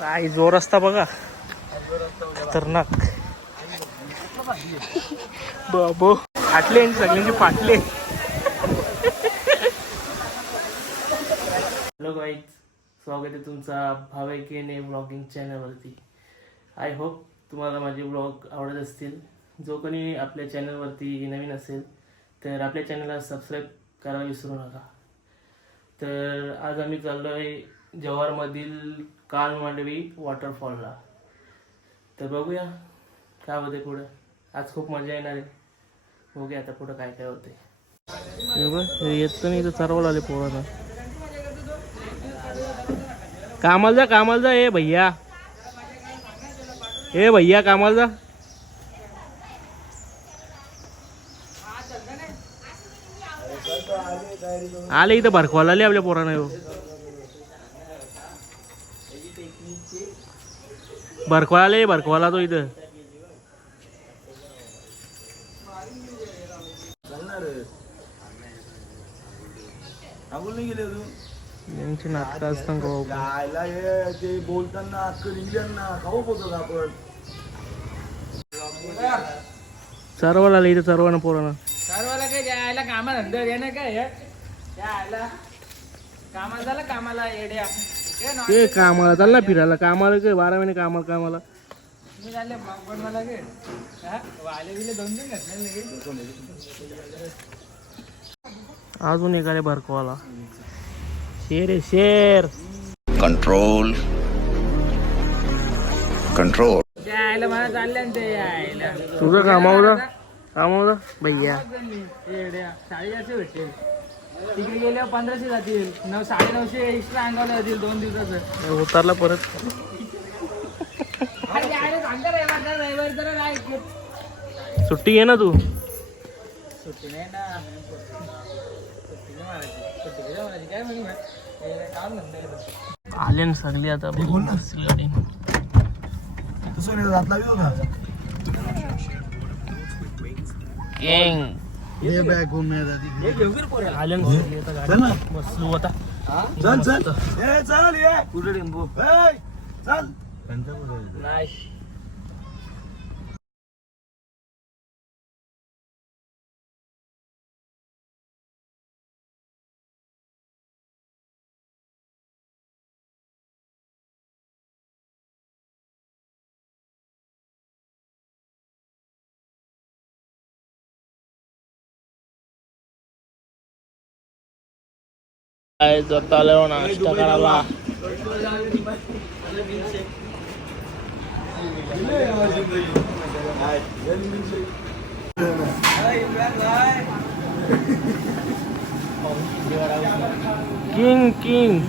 काय जोर असता बघा, खतरनाक. बाबो फाटले सगळ्यांचे फाटले. हॅलो गाईज, स्वागत आहे तुमचा भावेकेने ब्लॉगिंग चॅनलवरती. आय होप तुम्हाला माझे ब्लॉग आवडत असतील. जो कोणी आपल्या चॅनलवरती नवीन असेल तर आपल्या चॅनलला सबस्क्राईब करायला विसरू नका. तर आज आम्ही चाललो आहे जव्हारमधील कालमांडवी वॉटरफॉलला. तर बघूया काय होते पुढं. आज खूप मजा येणार आहे. बघूया आता पुढं काय काय होते. येत नाही तर चरवला आले पोरांना. कामाला जा ए भैया, ए भैया कामाला जा. आले इथं भरखवाला आले आपल्या पोरांना. भरखवाला तो इथं. यांची नाटकं असतात ते बोलताना खाऊ बोलतो आपण. सर्वाला आले इथं, सर्वांना पोरांना. सर्वाला काय जायला कामाला धंदा येणं काय यायला कामाला झालं. कामाला येड्या ते कामाला चाल ना, फिरायला कामाला काय 12 महिने कामाला. मी झाले पण मला काय वाले बिले 2-3 घातले. अजून एकाले भरकवाला. शेर कंट्रोल यायला मला चालले ना ते यायला. तुझं कामावलं भैया. येड्या 450 भेटतील. तिकडे गेल्यावर 1500 जातील. 900-950 एक्स्ट्रा अंगावले जातील 2 दिवसाचं. उतरला परत. अरे यायला सांगा रविवार जरा नाही. सुट्टी घे ना तू. सुट्टी नाही ना, सुट्टी मारायची काय म्हणून काम धंदा. आले ना सगळे आता. गाडी ये बॅग घूमने आले ना सगळे आता. गाडी बसलो आता. चल ये कुठे टेम्पो चल. नाही जाता नाश्ता करायला. किंग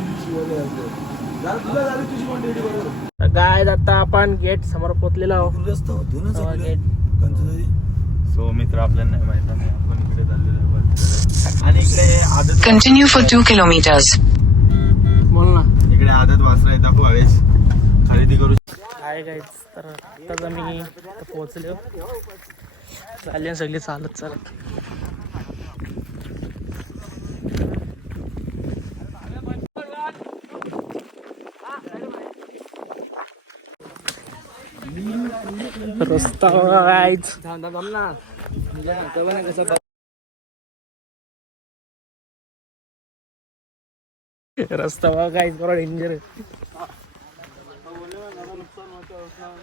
गाय आता आपण गेट समोर पोचलेलो आहोत. गेट. सो मित्र, आपल्याला नाही माहित आहे आपण इकडे चाललेलो आहे. आणि इकडे आदत Continue for 2 kilometers. बोल ना. इकडे आदत वासरा येतात खूप हवेस खरेदी करू. आहे गाईज. तर आत्ताच आम्ही पोहोचलो. चालले सगळे चालत. रस्ता गाईज. रस्ता बघा गाईज, बरोबर डेंजर.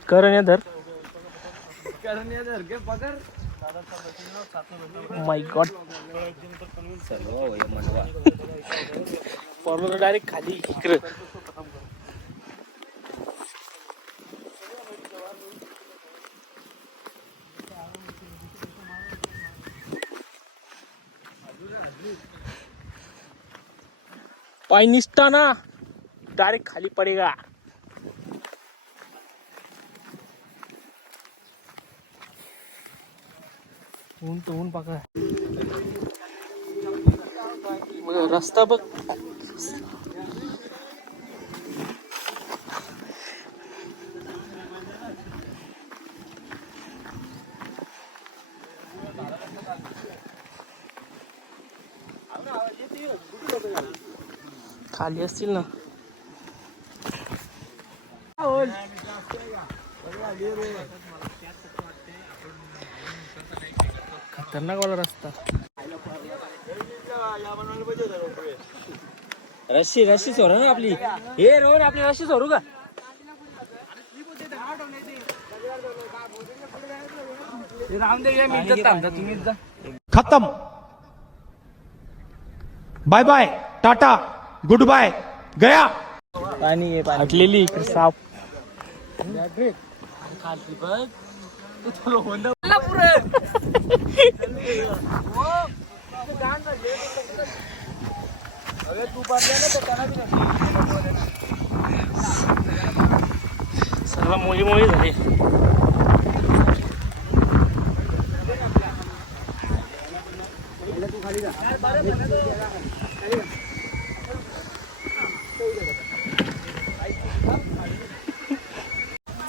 करण धर. माय गॉड. पडलो डायरेक्ट खाली इकडे. पाय निसटा ना, डायरेक्ट खाली पडेगा. ऊन पकड. रस्ता बघ. खाली असतील ना. खतरनाक वाला रस्ता. रस्सी सोडू ना आपली. हे रोहन आपली रस्सी सोडू का? खत्म. Bye bye tata good bye गया. पाणी आहे पाणी. हटलेली इकडे साप. सर्व मोळी मोळी झाली.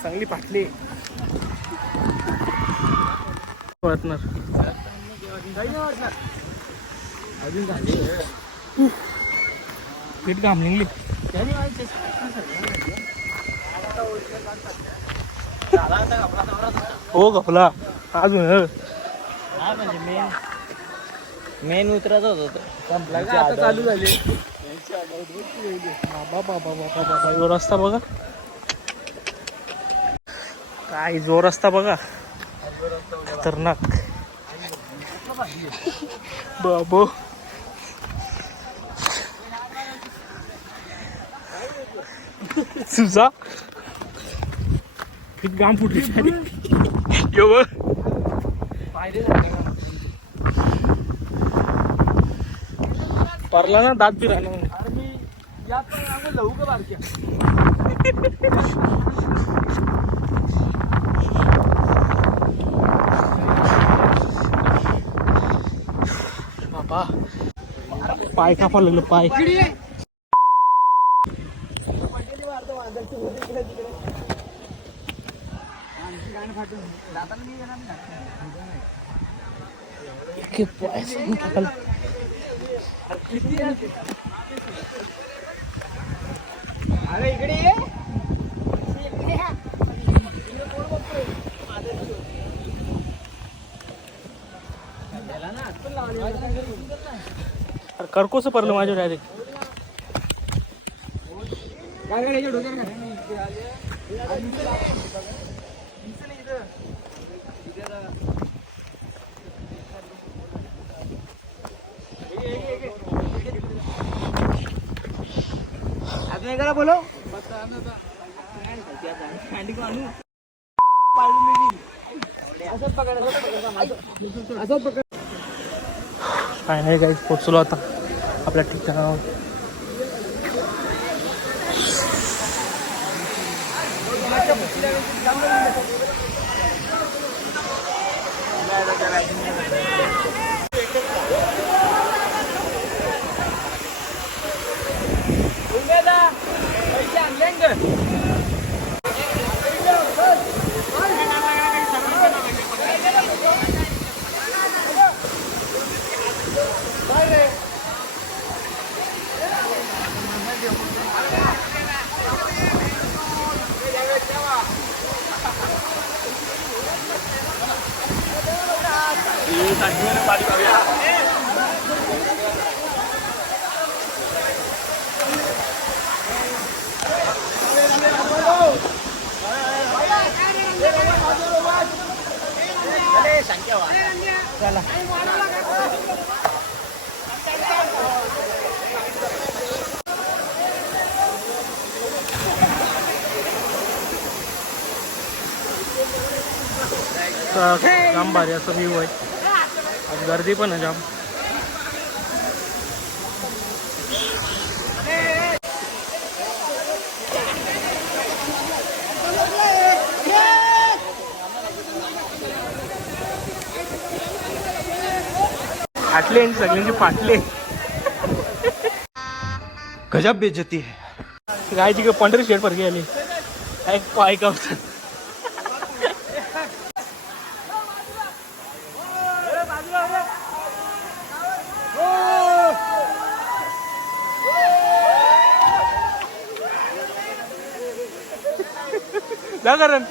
चांगली फाटली वाटणार. पीठ घाम निघली. हो गपला अजून. मेन उतरत होत आता चालू झाले. बाबा बाबा बाबा जो रस्ता बघा काय जो रस्ता बघा खतरनाक. बाबो तुझा गाम फुटली. परला ना दात बी राहिला. लवू का बारक्या. बाबा पाय कापा लागलं पाय. अरे इकडे ये. कर्कोस पडलं माझ्या डायरेक्ट. अजून करा बोलो. फायनली काही पोचलो आता आपल्या ठिकाणावर. जाम भारी असं व्ह्यू आहे. आज गर्दी पण आहे जाम. फाटले आणि सगळ्यांचे फाटले. गजब बेइज्जती है. गायची का 15 शेड पर गेली. काय पाय का होतं. जा करण.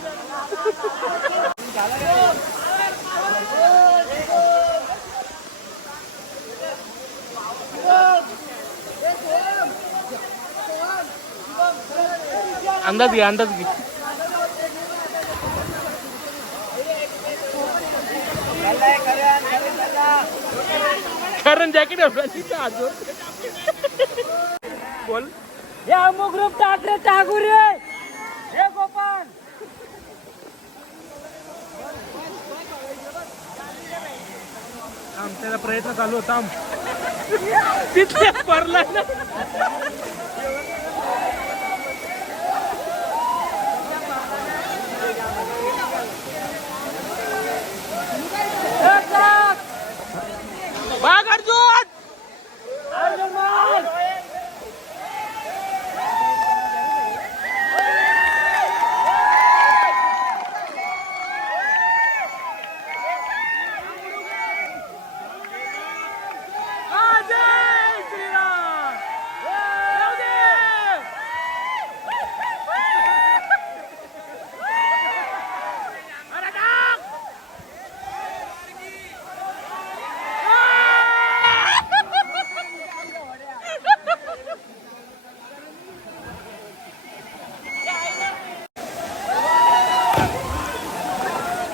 अंदाज घे अंदाज घे. करण जॅकेट बोल. या अमुक ग्रुप टाकरे टाकू रे हे गोपाल. त्याचा प्रयत्न चालू होता. तिथे पडला ना. बाग अर्जुन.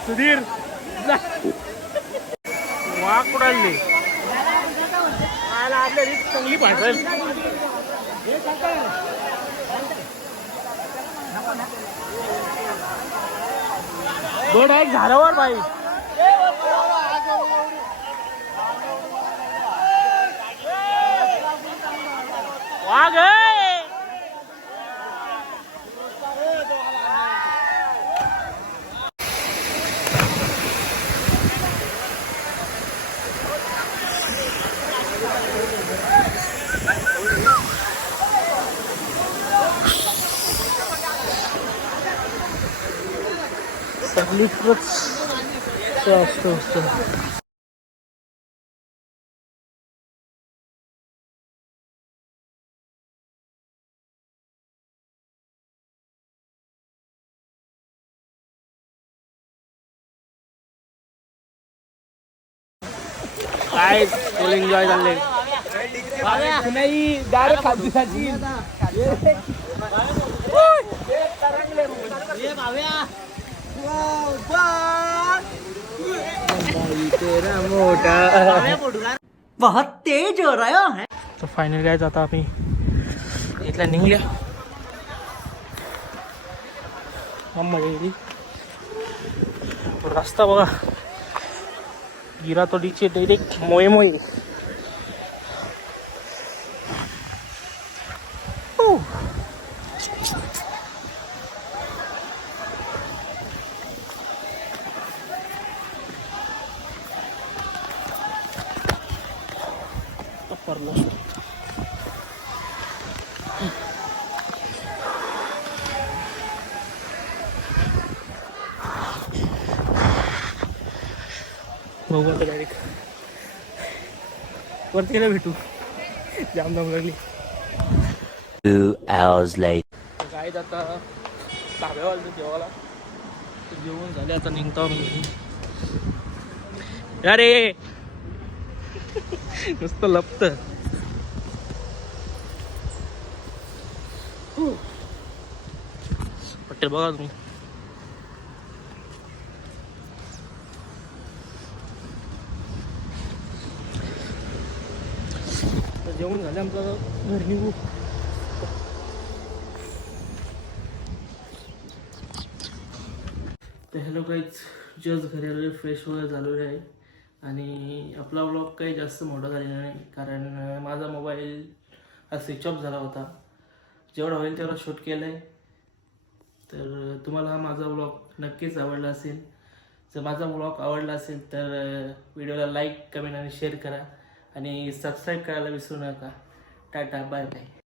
सुधीर वाघ कुडाली आपल्या रीत चांगली पाठवेल. दोन एक झाडावर बाई. वाघ सगळीकडंच असतो. काय फुल एन्जॉय झाले. नाही डायरेक्ट खात दिसाची. बहुत तेज हो रहा है. तर फायनल काय आता आम्ही इथल्या निघल्या. मम्मा गेली. रस्ता बघा गिरा तो डीचे डायरेक्ट मोये मोये. परलो बघू आता डायरेक्ट वरती गेलं भेटू. जाम दम लागली. 2 hours later. काय आता ताब्यावाला जेवायला जेवण झाले. आता निघतो मी. अरे नुसतं लपत. हॉटेल बघा तुम्ही. जेवण झालं आमचं घरी निघू. तर हॅलो काहीच जस्ट घरी आलेले फ्रेश वगैरे झालेलं आहे. आणि आपला व्लॉग काही जास्त मोठा झालेला नाही कारण माझा मोबाईल हा स्विच ऑफ झाला होता. जेवढा होईल तेवढा शूट केला आहे. तर तुम्हाला हा माझा व्लॉग नक्कीच आवडला असेल. जर माझा व्लॉग आवडला असेल तर व्हिडिओला लाईक कमेंट आणि शेअर करा आणि सबस्क्राईब करायला विसरू नका. Tata bye bye.